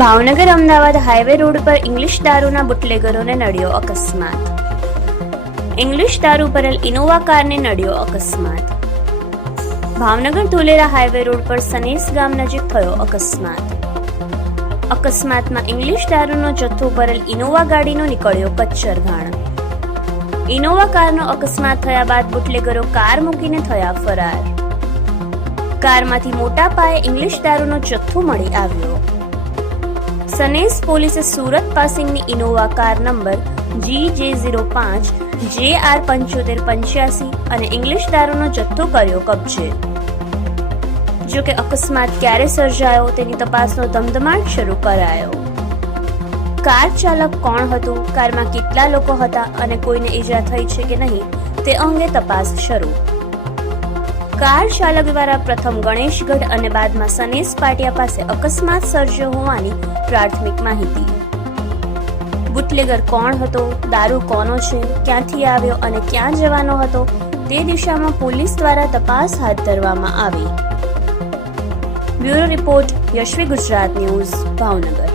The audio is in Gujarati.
ભાવનગર અમદાવાદ હાઈવે રોડ પર ઇંગ્લિશ દારૂના બુટલેગરોને નડ્યો અકસ્માત. ઇંગ્લિશ દારૂ ભરેલ ઇનોવા કારને નડ્યો અકસ્માત. ભાવનગર ધોલેરા હાઈવે રોડ પર સનેસ ગામ નજીક થયો અકસ્માત. અકસ્માતમાં ઇંગ્લિશ દારૂનો જથ્થો ભરેલ ઇનોવા ગાડીનો નીકળ્યો કચ્છર ઘાણ ઇનોવા કારનો અકસ્માત થયા બાદ બુટલેગરો કાર મૂકીને થયા ફરાર. કારમાંથી મોટા પાયે ઇંગ્લિશ દારૂનો જથ્થો મળી આવ્યો. સનેસ પોલીસે Surat પાસિંગની Innova car number G J zero પાંચ જે આર પંચોતેર પંચ્યાસી અને ઇંગ્લિશ દારૂનો જથ્થો કર્યો કબજે જો કે અકસ્માત ક્યારે સર્જાયો તેની તપાસનો ધમધમાટ શરૂ કરાયો કાર ચાલક કોણ હતું કારમાં કેટલા લોકો હતા અને કોઈને ઈજા થઈ છે કે નહીં તે અંગે તપાસ શરૂ કાર ચાલક દ્વારા પ્રથમ ગણેશગઢ અને બાદમાં સનેશ પાટિયા પાસે અકસ્માત સર્જ્યો હોવાની પ્રાથમિક માહિતી. બુટલેગર કોણ હતો? દારૂ કોનો છે? ક્યાંથી આવ્યો અને ક્યાં જવાનો હતો? તે દિશામાં પોલીસ દ્વારા તપાસ હાથ ધરવામાં આવી. Bureau report Yashvi Gujarat news, Bhavnagar.